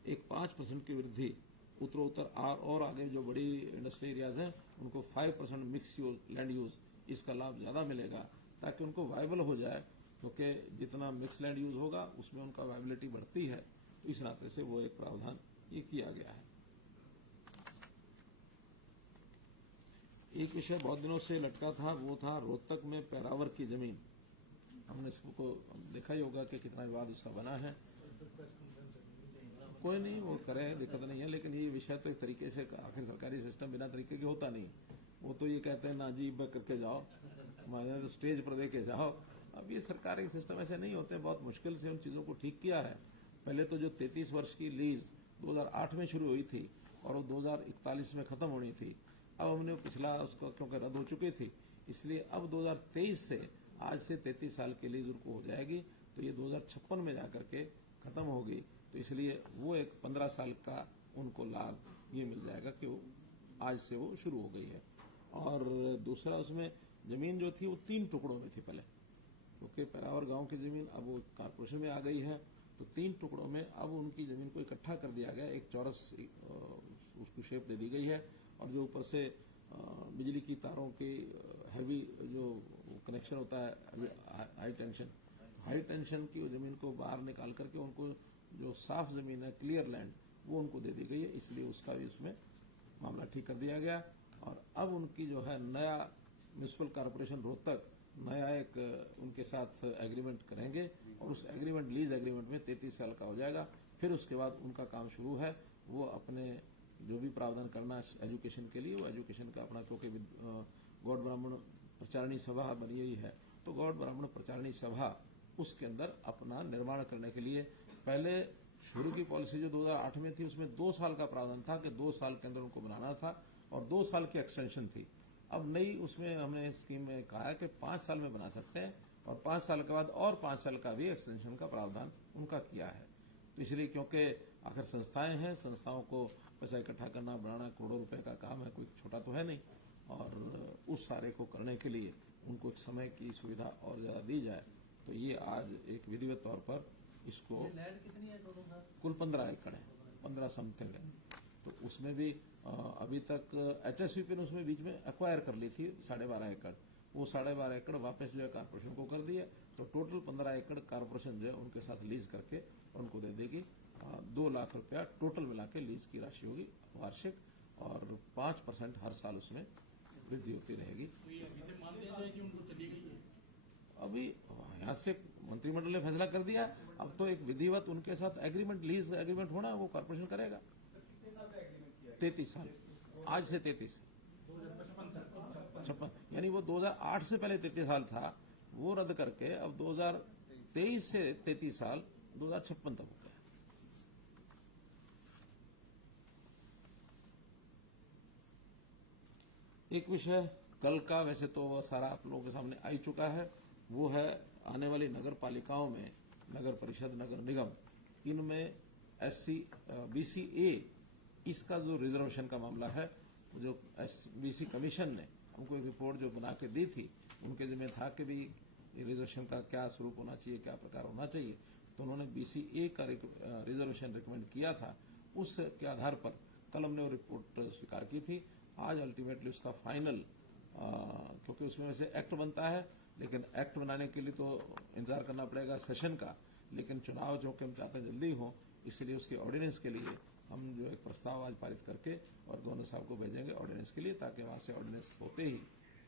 एक 5% की वृद्धि उत्तरोत्तर और आगे जो बड़ी इंडस्ट्री एरियाज हैं उनको 5% मिक्स लैंड यूज इसका लाभ ज्यादा मिलेगा, ताकि उनको वायबल हो जाए, क्योंकि जितना मिक्स लैंड यूज होगा उसमें उनका वायबिलिटी बढ़ती है। तो इस नाते से वो एक प्रावधान ये किया गया है। एक विषय बहुत दिनों से लटका था, वो था रोहतक में पैरावर की जमीन। हमने इसको देखा ही होगा कि कितना विवाद इसका बना है। कोई नहीं, वो करें, दिक्कत नहीं है, लेकिन ये विषय तो एक तरीके से आखिर सरकारी सिस्टम बिना तरीके के होता नहीं। वो तो ये कहते हैं ना अजीब करके जाओ, तो स्टेज पर दे के जाओ। अब ये सरकारी सिस्टम ऐसे नहीं होते, बहुत मुश्किल से उन चीजों को ठीक किया है। पहले तो जो 33 वर्ष की लीज 2008 में शुरू हुई थी और वो 2041 में खत्म होनी थी, अब हमने पिछला उसको क्योंकि रद्द हो चुकी थी, इसलिए अब 2023 से आज से 33 साल की लीज उनको हो जाएगी। तो ये 2056 में जाकर के खत्म होगी। तो इसलिए वो एक 15 साल का उनको लाभ ये मिल जाएगा कि वो आज से वो शुरू हो गई है। और दूसरा, उसमें जमीन जो थी वो 3 टुकड़ों में थी पहले, क्योंकि पैरावर गांव की जमीन अब वो कारपोरेशन में आ गई है। तो 3 टुकड़ों में अब उनकी जमीन को इकट्ठा कर दिया गया, एक चौरस उसको शेप दे दी गई है। और जो ऊपर से बिजली की तारों की हैवी जो कनेक्शन होता है हाई टेंशन की जमीन को बाहर निकाल करके उनको जो साफ जमीन है, क्लियर लैंड, वो उनको दे दी गई है। इसलिए उसका भी उसमें मामला ठीक कर दिया गया। और अब उनकी जो है नया म्यूनिसिपल कॉर्पोरेशन रोहतक नया एक उनके साथ एग्रीमेंट करेंगे और उस एग्रीमेंट लीज एग्रीमेंट में 33 साल का हो जाएगा। फिर उसके बाद उनका काम शुरू है, वो अपने जो भी प्रावधान करना एजुकेशन के लिए, वो एजुकेशन का अपना, क्योंकि गौड़ ब्राह्मण प्रचारणी सभा बनी हुई है, तो गौड़ ब्राह्मण प्रचारणी सभा उसके अंदर अपना निर्माण करने के लिए पहले शुरू की पॉलिसी जो 2008 में थी उसमें 2 साल का प्रावधान था कि 2 साल के अंदर उनको बनाना था और 2 साल की एक्सटेंशन थी। अब नई उसमें हमने स्कीम में कहा है कि 5 साल में बना सकते हैं और 5 साल के बाद और 5 साल का भी एक्सटेंशन का प्रावधान उनका किया है। तो इसलिए क्योंकि आखिर संस्थाएं हैं, संस्थाओं को पैसा इकट्ठा करना, बढ़ाना करोड़ों रुपए का काम है, कोई छोटा तो है नहीं। और उस सारे को करने के लिए उनको एक समय की सुविधा और ज्यादा दी जाए। तो ये आज एक विधिवत तौर पर इसको, लैंड कितनी है टोटल सर? कुल 15 एकड़ है, 15 समथिंग है। तो उसमें भी अभी तक HSVP ने उसमें बीच में एक्वायर कर ली थी 12.5 एकड़, वो 12.5 एकड़ वापस जो है कारपोरेशन को कर दिया। तो टोटल 15 एकड़ कारपोरेशन जो है उनके साथ लीज करके उनको दे देगी। 2 लाख रुपया टोटल मिला के लीज की राशि होगी वार्षिक, और 5% हर साल उसमें वृद्धि होती रहेगी। तो ये अभी से मानते हैं कि उनको चली गई है? अभी यहाँ से मंत्रिमंडल ने फैसला कर दिया, अब तो एक विधिवत उनके साथ एग्रीमेंट, लीज एग्रीमेंट होना, वो कारपोरेशन करेगा। 33 साल, आज से 33 56, यानी वो 2008 से पहले 33 साल था, वो रद्द करके अब 2023 से 33 साल 2056 तक हो गया। एक विषय कल का, वैसे तो वो सारा आप लोगों के सामने आ ही चुका है, वो है आने वाली नगर पालिकाओं में, नगर परिषद, नगर निगम, इनमें SC BCA इसका जो रिजर्वेशन का मामला है, जो BC कमीशन ने हमको एक रिपोर्ट जो बना के दी थी, उनके जिम्मे था कि भी रिजर्वेशन का क्या स्वरूप होना चाहिए, क्या प्रकार होना चाहिए। तो उन्होंने BCA का रिजर्वेशन रिकमेंड किया था, उसके आधार पर कल हमने वो रिपोर्ट स्वीकार की थी। आज अल्टीमेटली उसका फाइनल, क्योंकि उसमें वैसे एक्ट बनता है, लेकिन एक्ट बनाने के लिए तो इंतजार करना पड़ेगा सेशन का, लेकिन चुनाव जो कि हम चाहते हैं जल्दी हो, इसलिए उसके ऑर्डिनेंस के लिए हम जो एक प्रस्ताव आज पारित करके और गवर्नर साहब को भेजेंगे ऑर्डिनेंस के लिए, ताकि वहां से ऑर्डिनेंस होते ही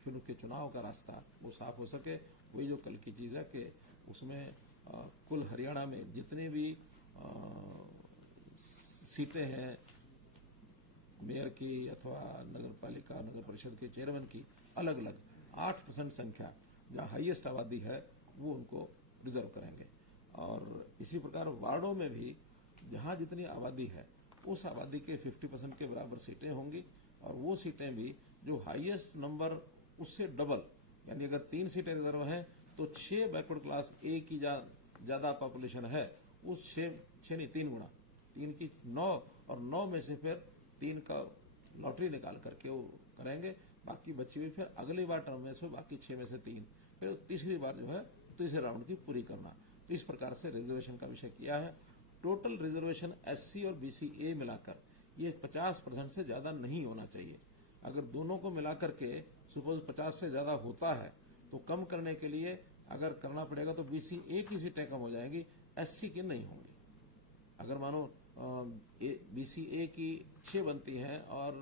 फिर उनके चुनाव का रास्ता वो साफ हो सके। वही जो कल की चीज़ है कि उसमें कुल हरियाणा में जितनी भी सीटें हैं मेयर की अथवा नगर पालिका नगर परिषद के चेयरमैन की, अलग अलग 8% संख्या जहाँ हाईएस्ट आबादी है वो उनको रिजर्व करेंगे। और इसी प्रकार वार्डों में भी जहाँ जितनी आबादी है उस आबादी के 50% के बराबर सीटें होंगी, और वो सीटें भी जो हाईएस्ट नंबर उससे डबल, यानी अगर 3 सीटें रिजर्व हैं तो 6 बैकवर्ड क्लास ए की ज्यादा पॉपुलेशन है, उस 6 नहीं 3 गुना, 3 की 9, और 9 में से फिर 3 का लॉटरी निकाल करके वो करेंगे, बाकी बची हुई फिर अगली बार टर्म में से बाकी 6 में से 3, फिर तीसरी बार जो है तीसरे राउंड की पूरी करना। तो इस प्रकार से रिजर्वेशन का विषय किया है। टोटल रिजर्वेशन SC और BCA मिलाकर ये 50% से ज्यादा नहीं होना चाहिए। अगर दोनों को मिलाकर के सपोज 50 से ज्यादा होता है तो कम करने के लिए अगर करना पड़ेगा तो BCA की सीटें कम हो जाएंगी, SC की नहीं होंगी। अगर मानो BCA की 6 बनती हैं और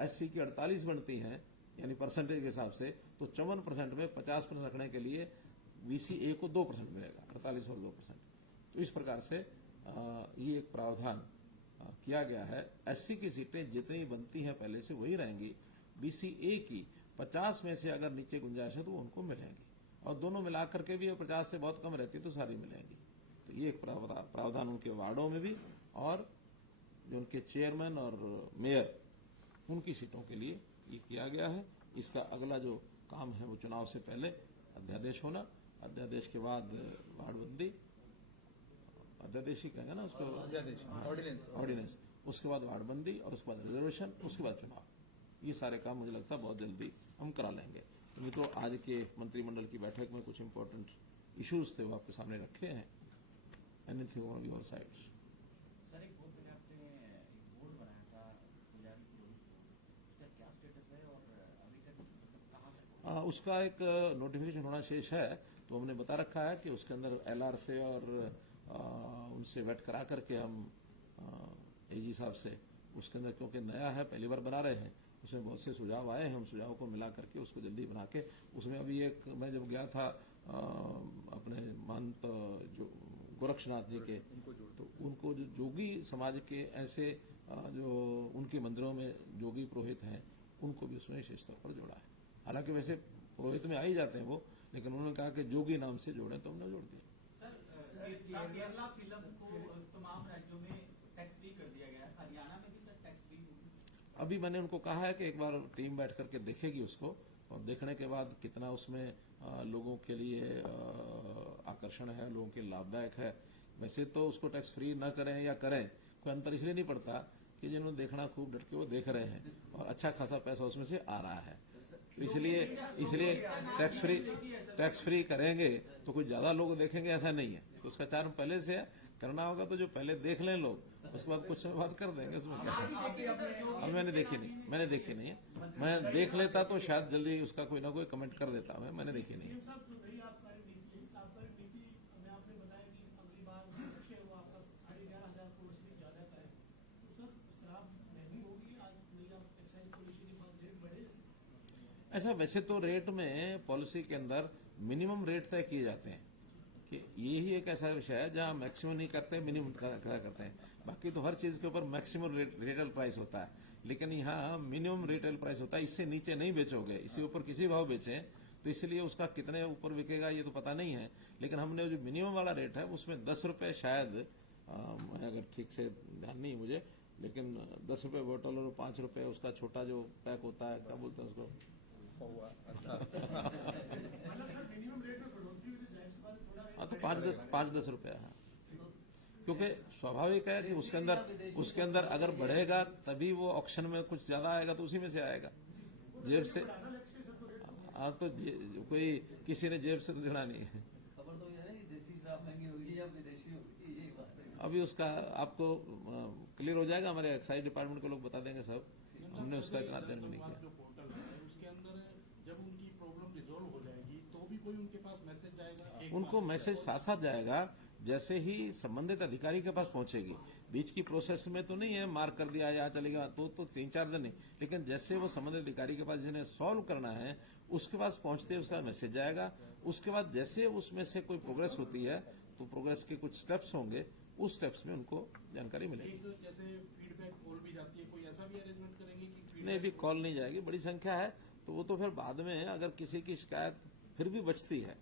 SC की 48 बनती हैं, यानी परसेंटेज के हिसाब से, तो 54% में 50% रखने के लिए BCA को 2% मिलेगा, 48 और 2%। तो इस प्रकार से ये एक प्रावधान किया गया है। SC की सीटें जितनी बनती हैं पहले से वही रहेंगी, BCA की 50 में से अगर नीचे गुंजाइश है तो उनको मिलेंगी, और दोनों मिलाकर के भी 50 से बहुत कम रहती है तो सारी मिलेंगी। तो ये एक प्रावधान उनके वार्डों में भी, और जो उनके चेयरमैन और मेयर उनकी सीटों के लिए ये किया गया है। इसका अगला जो काम है वो चुनाव से पहले अध्यादेश होना, अध्यादेश के बाद वार्डबंदी, अध्यादेश ही कहेंगे ना उसको, ऑर्डिनेंस, उसके बाद वार्डबंदी, और उसके बाद रिजर्वेशन, उसके बाद चुनाव। ये सारे काम मुझे लगता है बहुत जल्दी हम करा लेंगे। तो मित्रों, आज के मंत्रिमंडल की बैठक में कुछ इंपॉर्टेंट इश्यूज थे वो आपके सामने रखे हैं। Anything on your side? Sir, एक बहुत पहले आपने एक बोर्ड बनाया था पुजारी की रोड, उसका क्या स्टेटस है और अभी तक मतलब कहाँ तक? उसका एक नोटिफिकेशन होना शेष है, तो हमने बता रखा है कि उसके अंदर LR से और उनसे वेट करा करके हम AG साहब से उसके अंदर, क्योंकि नया है पहली बार बना रहे हैं, उसमें बहुत से सुझाव आए हैं, हम सुझावों को मिला करके उसको जल्दी बना के उसमें अभी एक, मैं जब गया था अपने महंत जो गोरक्षनाथ जी के, तो उनको जो जोगी समाज के ऐसे जो उनके मंदिरों में जोगी पुरोहित हैं उनको भी उसमें विशेष तौर पर जोड़ा है। हालांकि वैसे पुरोहित में आ ही जाते हैं वो, लेकिन उन्होंने कहा कि जोगी नाम से जोड़े, तो हमने जोड़ दिया। केरला फिल्म को तमाम राज्यों में टैक्स फ्री कर दिया गया है, हरियाणा में भी सर टैक्स फ्री होगी? अभी मैंने उनको कहा है कि एक बार टीम बैठ करके देखेगी उसको, और देखने के बाद कितना उसमें लोगों के लिए आकर्षण है, लोगों के लाभदायक है। वैसे तो उसको टैक्स फ्री न करें या करें, कोई अंतर इसलिए नहीं पड़ता कि जिन्होंने देखना खूब डट के वो देख रहे हैं और अच्छा खासा पैसा उसमें से आ रहा है। तो इसलिए टैक्स फ्री करेंगे तो कुछ ज्यादा लोग देखेंगे ऐसा नहीं है। तो उसका चार्म पहले से है, करना होगा तो जो पहले देख लें लोग, उसके बाद कुछ समय बाद कर देंगे, उसमें क्या है। अब मैंने देखी नहीं है, मैं देख लेता तो शायद जल्दी उसका कोई ना कोई कमेंट कर देता, मैंने देखी नहीं। ऐसा वैसे तो रेट में पॉलिसी के अंदर मिनिमम रेट तय किए जाते हैं कि ये ही एक ऐसा विषय है जहां मैक्सिमम नहीं करते, मिनिमम करते हैं। बाकी तो हर चीज के ऊपर मैक्सिमम रिटेल प्राइस होता है, लेकिन यहाँ मिनिमम रिटेल प्राइस होता है। इससे नीचे नहीं बेचोगे, इससे ऊपर किसी भाव बेचें तो इसलिए उसका कितने ऊपर बिकेगा ये तो पता नहीं है। लेकिन हमने जो मिनिमम वाला रेट है उसमें 10 रुपए शायद, मैं अगर ठीक से ध्यान नहीं मुझे, लेकिन 10 रुपए बोतल और 5 रुपए उसका छोटा जो पैक होता है, क्या बोलते हैं उसको, हाँ, तो 5-10 रुपया है। क्योंकि स्वाभाविक है कि उसके अंदर अगर बढ़ेगा तभी वो ऑक्शन में कुछ ज्यादा आएगा, तो उसी में से आएगा जेब से। हाँ, तो कोई किसी ने जेब से तो देना नहीं है। खबर तो ये है कि देसी शराब महंगी होगी या विदेशी होगी। अभी उसका आपको क्लियर हो जाएगा, हमारे एक्साइज डिपार्टमेंट के लोग बता देंगे सब। हमने उसका इतना अध्ययन भी नहीं किया। जो पोर्टल है उसके अंदर जब उनकी प्रॉब्लम रिजोल्व हो जाएगी तो भी कोई उनके पास मैसेज जाएगा? उनको मैसेज साथ साथ जाएगा जैसे ही संबंधित अधिकारी के पास पहुंचेगी। बीच की प्रोसेस में तो नहीं है मार्क कर दिया या चलेगा तो 3-4 दिन नहीं, लेकिन जैसे वो संबंधित अधिकारी के पास जिन्हें सॉल्व करना है उसके पास पहुंचते उसका मैसेज जाएगा। उसके बाद जैसे उसमें से कोई प्रोग्रेस होती है तो प्रोग्रेस के कुछ स्टेप्स होंगे, उस स्टेप्स में उनको जानकारी मिलेगी। एक जैसे फीडबैक कॉल भी जाती है, कोई ऐसा भी अरेंजमेंट करेंगे कि नहीं, भी कॉल नहीं जाएगी, बड़ी संख्या है तो वो तो फिर बाद में अगर किसी की शिकायत फिर भी बचती है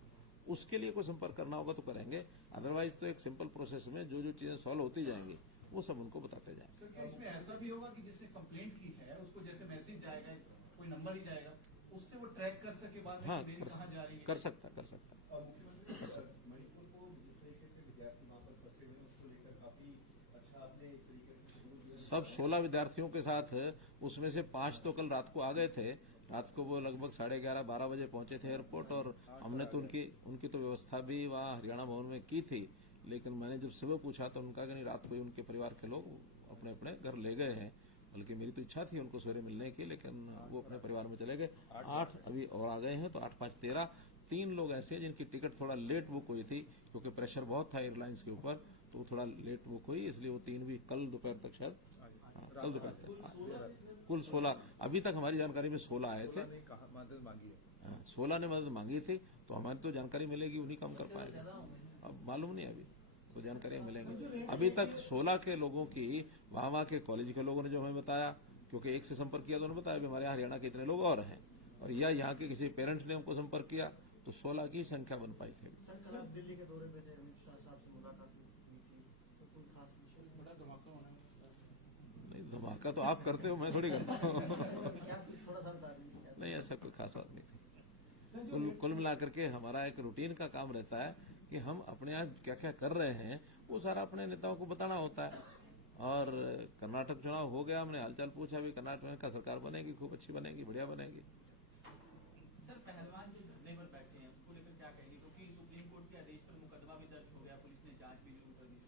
उसके लिए कोई संपर्क करना होगा तो करेंगे। अदरवाइज तो एक सिंपल प्रोसेस में जो जो चीजें सॉल्व होती जाएंगी वो सब उनको बताते जाएंगे। सर क्या इसमें ऐसा भी होगा कि जिसने कंप्लेंट की है उसको जैसे मैसेज जाएगा, कोई नंबर ही जाएगा, उससे वो ट्रैक कर सके बाद में हाँ, कि मेल कहाँ जा रही है? कर सकता। मणिपुर को जिस तरीके से विद्यार्थी वहाँ पर फंसे हुए हैं उसको लेकर काफी अच्छा आपने एक तरीके से शेड्यूल दिया। सब 16 विद्यार्थियों के साथ, उसमें से 5 तो कल रात को आ गए थे। रात को वो लगभग 11:30-12 बजे पहुंचे थे एयरपोर्ट, और हमने तो उनकी तो व्यवस्था भी वहाँ हरियाणा भवन में की थी। लेकिन मैंने जब सुबह पूछा तो उनका कि नहीं, रात को ही उनके परिवार के लोग अपने अपने घर ले गए हैं। बल्कि मेरी तो इच्छा थी उनको सवेरे मिलने की, लेकिन वो अपने परिवार में चले गए। 8 अभी और आ गए हैं, तो 8-5 13। 3 लोग ऐसे हैं जिनकी टिकट थोड़ा लेट बुक हुई थी क्योंकि प्रेशर बहुत था एयरलाइंस के ऊपर, तो वो थोड़ा लेट बुक हुई, इसलिए वो 3 भी कल दोपहर तक शायद, कल दोपहर तक कुल 16। अभी तक हमारी जानकारी में 16 आए थे। मदद मांगी है। 16 ने मदद मांगी थी, तो हमारी तो जानकारी मिलेगी, उन्हीं काम कर पाएगा। अब मालूम नहीं, अभी तो जानकारियां मिलेंगी। अभी तक 16 के लोगों की वहाँ के कॉलेज के लोगों ने जो हमें बताया, क्योंकि एक से संपर्क किया तो उन्होंने बताया भी हमारे यहाँ हरियाणा के इतने लोग और हैं, और या यहाँ के किसी पेरेंट्स ने हमको संपर्क किया, तो 16 की संख्या बन पाई थी। सर दिल्ली के दौरे पे थे, अमित शाह साहब से मुलाकात हुई थी, तो कोई खास विषय बड़ा धमाका होना नहीं, धमाका तो आप करते हो, मैं थोड़ी करता हूँ। क्या थोड़ा सा बता दीजिए। नहीं, ऐसा कोई खास बात नहीं थी। कुल मिलाकर के हमारा एक रूटीन का काम रहता है कि हम अपने यहाँ क्या क्या कर रहे हैं वो सारा अपने नेताओं को बताना होता है। और कर्नाटक चुनाव हो गया, हमने हालचाल पूछा भी, कर्नाटक का सरकार बनेगी, खूब अच्छी बनेगी, बढ़िया बनेगी। सर पहलवान जो धरने पर बैठे हैं उसको लेकर क्या कहेंगे, क्योंकि सुप्रीम कोर्ट के आदेश पर मुकदमा भी दर्ज हो गया, पुलिस ने जांच भी शुरू कर दी।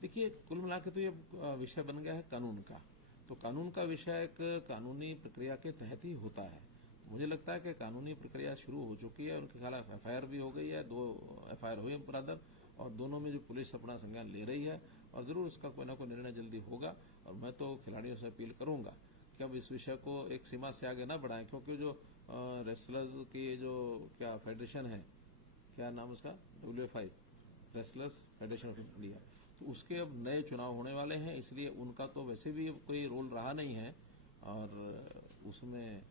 देखिए, कुल मिलाकर तो ये विषय बन गया है कानून का, तो कानून का विषय एक कानूनी प्रक्रिया के तहत ही होता है। मुझे लगता है कि कानूनी प्रक्रिया शुरू हो चुकी है, उनके खिलाफ FIR भी हो गई है, 2 FIR हुई ब्रदर, और दोनों में जो पुलिस अपना संज्ञान ले रही है, और जरूर उसका कोई ना कोई निर्णय जल्दी होगा। और मैं तो खिलाड़ियों से अपील करूंगा कि अब इस विषय को एक सीमा से आगे न बढ़ाएं, क्योंकि जो रेसलर्स की जो क्या फेडरेशन है, क्या नाम उसका, WFI, wrestlers federation of India, तो उसके अब नए चुनाव होने वाले हैं, इसलिए उनका तो वैसे भी कोई रोल रहा नहीं है, और उसमें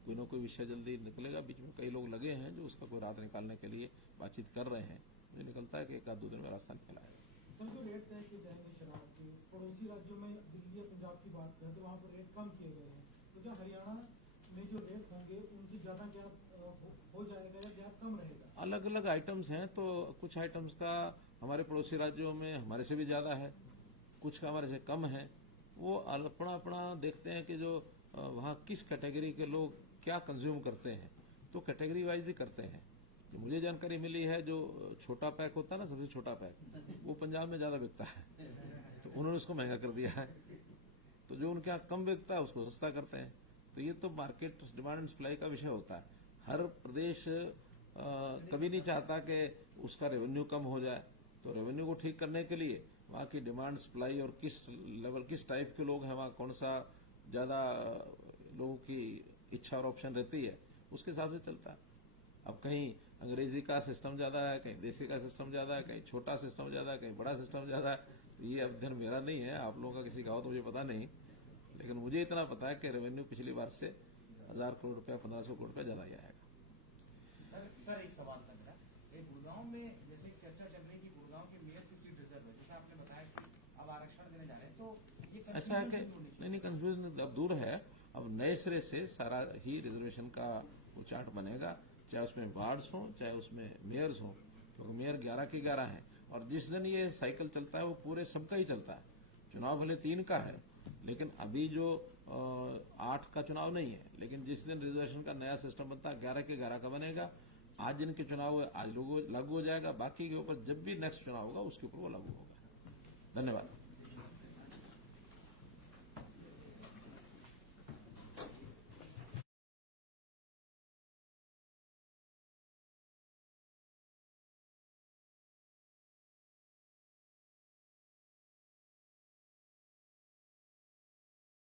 कोई ना कोई विषय जल्दी निकलेगा। बीच में कई लोग लगे हैं जो उसका कोई रात निकालने के लिए बातचीत कर रहे हैं। मुझे निकलता है कि 1-2 दिन में रास्ता निकला है। सर जो रेट तय किए जाएंगे शराब के, पड़ोसी राज्यों में दिल्ली या पंजाब की बात करें तो वहाँ पर रेट कम किए गए हैं, तो क्या हरियाणा में जो रेट होंगे उनसे ज्यादा क्या हो जाएगा या क्या कम रहेगा? अलग अलग आइटम्स हैं, तो कुछ आइटम्स का हमारे पड़ोसी राज्यों में हमारे से भी ज्यादा है, कुछ का हमारे से कम है। वो अपना अपना देखते हैं कि जो वहाँ किस कैटेगरी के लोग क्या कंज्यूम करते हैं, तो कैटेगरी वाइज ही करते हैं। जो मुझे जानकारी मिली है, जो छोटा पैक होता है ना, सबसे छोटा पैक, वो पंजाब में ज्यादा बिकता है, तो उन्होंने उसको महंगा कर दिया है। तो जो उनके यहाँ कम बिकता है उसको सस्ता करते हैं। तो ये तो मार्केट डिमांड एंड सप्लाई का विषय होता है। हर प्रदेश कभी नहीं चाहता कि उसका रेवेन्यू कम हो जाए, तो रेवेन्यू को ठीक करने के लिए वहाँ की डिमांड सप्लाई और किस लेवल, किस टाइप के लोग हैं वहाँ, कौन सा ज्यादा लोगों की इच्छा और ऑप्शन रहती है, उसके हिसाब से चलता है। अब कहीं अंग्रेजी का सिस्टम ज्यादा है, कहीं देसी का सिस्टम ज्यादा है, कहीं छोटा सिस्टम ज्यादा है, कहीं बड़ा सिस्टम ज्यादा है। तो ये अध्ययन मेरा नहीं है, आप लोगों का किसी का हो तो मुझे पता नहीं, लेकिन मुझे इतना पता है कि रेवेन्यू पिछली बार से 1000 करोड़ रुपया, 1500 करोड़ रुपया ज्यादा ही आएगा। सर एक सवाल था मेरा, गुड़गांव में जैसे चर्चा चल रही है कि गुड़गांव के मेयर की सीट रिजर्व है, जैसा आपने बताया कि अब आरक्षण देने जा रहे हैं, तो ये ऐसा है कि नहीं, कंफ्यूजन अब दूर है। अब नए सिरे से सारा ही रिजर्वेशन का वो चार्ट बनेगा, चाहे उसमें वार्ड्स हों, चाहे उसमें मेयर्स हों, क्योंकि मेयर 11 के 11 हैं, और जिस दिन ये साइकिल चलता है वो पूरे सबका ही चलता है। चुनाव भले 3 का है, लेकिन अभी जो 8 का चुनाव नहीं है, लेकिन जिस दिन रिजर्वेशन का नया सिस्टम बनता है 11 के 11 का बनेगा। आज जिनके चुनाव है आज लागू हो जाएगा, बाकी के ऊपर जब भी नेक्स्ट चुनाव होगा उसके ऊपर वो लागू होगा। धन्यवाद।